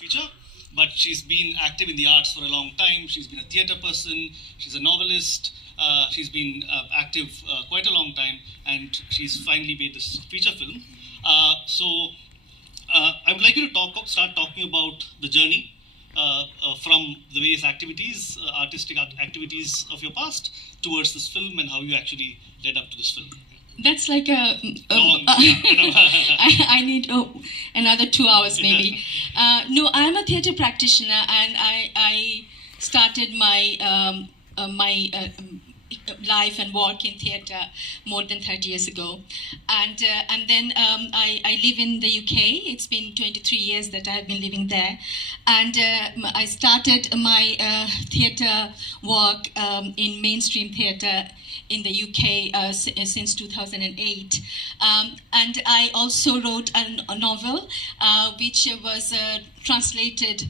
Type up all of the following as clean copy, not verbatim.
feature, but she's been active in the arts for a long time. She's been a theatre person, she's a novelist, she's been active quite a long time, and she's finally made this feature film. I would like you to start talking about the journey from the various activities, artistic activities of your past towards this film, and how you actually led up to this film. That's like I need another 2 hours maybe. No, I'm a theatre practitioner, and I started my life and work in theatre more than 30 years ago, and then I live in the UK. It's been 23 years that I've been living there, and I started my theatre work in mainstream theatre in the UK since 2008, and I also wrote a novel which was translated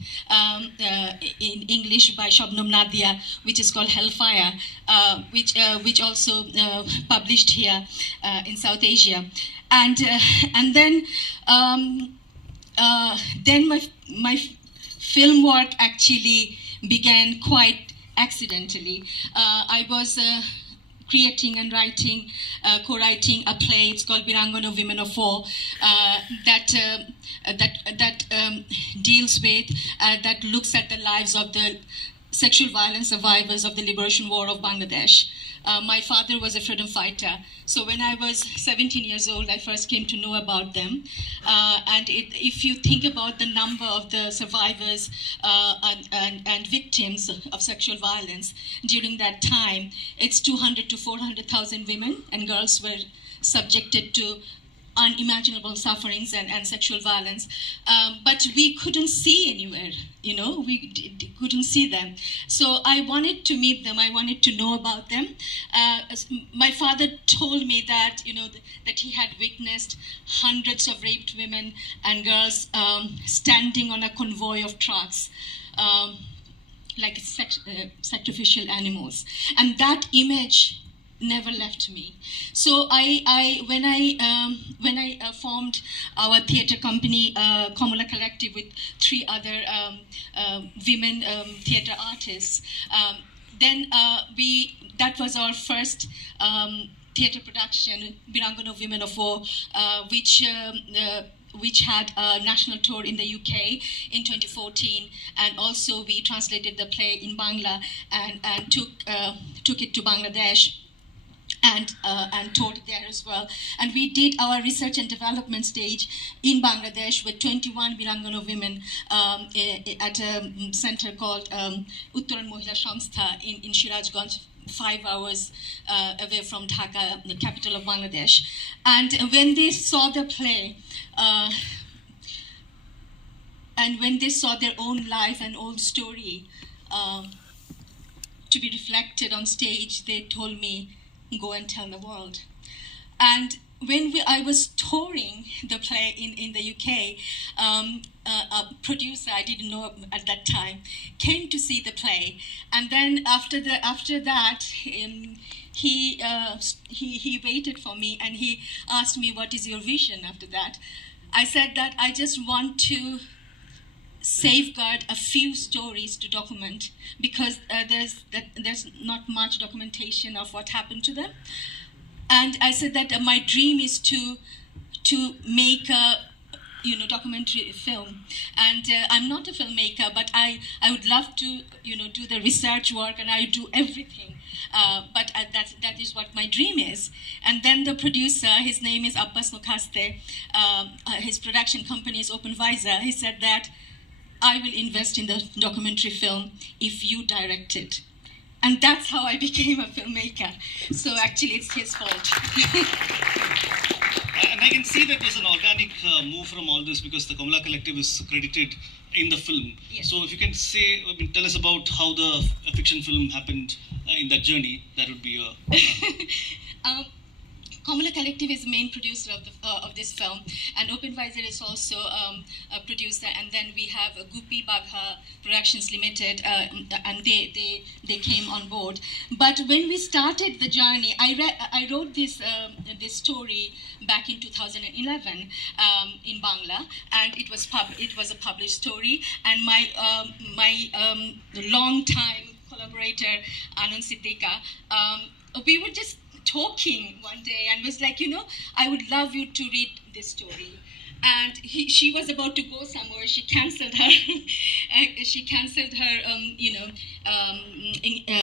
in English by Shabnam Nadia, which is called Hellfire, which also published here in South Asia, and then my film work actually began quite accidentally. I was creating and writing, co-writing a play. It's called Birangana Women of War, that deals with, that looks at the lives of the sexual violence survivors of the liberation war of Bangladesh. My father was a freedom fighter, so when I was 17 years old, I first came to know about them. And if you think about the number of the survivors and victims of sexual violence during that time, it's 200 to 400,000 women and girls were subjected to unimaginable sufferings and sexual violence, but we couldn't see anywhere, we couldn't see them. So I wanted to meet them, I wanted to know about them. My father told me that, that he had witnessed hundreds of raped women and girls standing on a convoy of trucks, like sacrificial animals. And that image never left me. So when I formed our theatre company, Kamala Collective, with 3 other women theatre artists, then that was our first theatre production, Birangana Women of War, which had a national tour in the UK in 2014, and also we translated the play in Bangla and took it to Bangladesh and taught there as well. And we did our research and development stage in Bangladesh with 21 Birangana women at a center called Uttaran Mohila Samstha in Shirajganj, 5 hours away from Dhaka, the capital of Bangladesh. And when they saw the play, and when they saw their own life and own story to be reflected on stage, they told me, go and tell the world. And when I was touring the play in the UK, a producer I didn't know at that time came to see the play, and then after that he waited for me and he asked me, what is your vision after that? I said that I just want to safeguard a few stories to document, because there's not much documentation of what happened to them. And I said that my dream is to make a documentary film. And I'm not a filmmaker, but I would love to do the research work, and I do everything. But that is what my dream is. And then the producer, his name is Abbas Nokhaste, his production company is Open Visa. He said that I will invest in the documentary film if you direct it. And that's how I became a filmmaker. So actually it's his fault. And I can see that there's an organic move from all this, because the Kamala Collective is credited in the film. Yes. So if you can tell us about how the fiction film happened in that journey, that would be Kamala Collective is the main producer of this film, and Open Visor is also a producer. And then we have Guppy Bagha Productions Limited, and they came on board. But when we started the journey, I wrote this story back in 2011 in Bangla, and it was a published story. And my long time collaborator Aanon Siddiqua, we were just talking one day and was like, I would love you to read this story. And she was about to go somewhere. She cancelled her,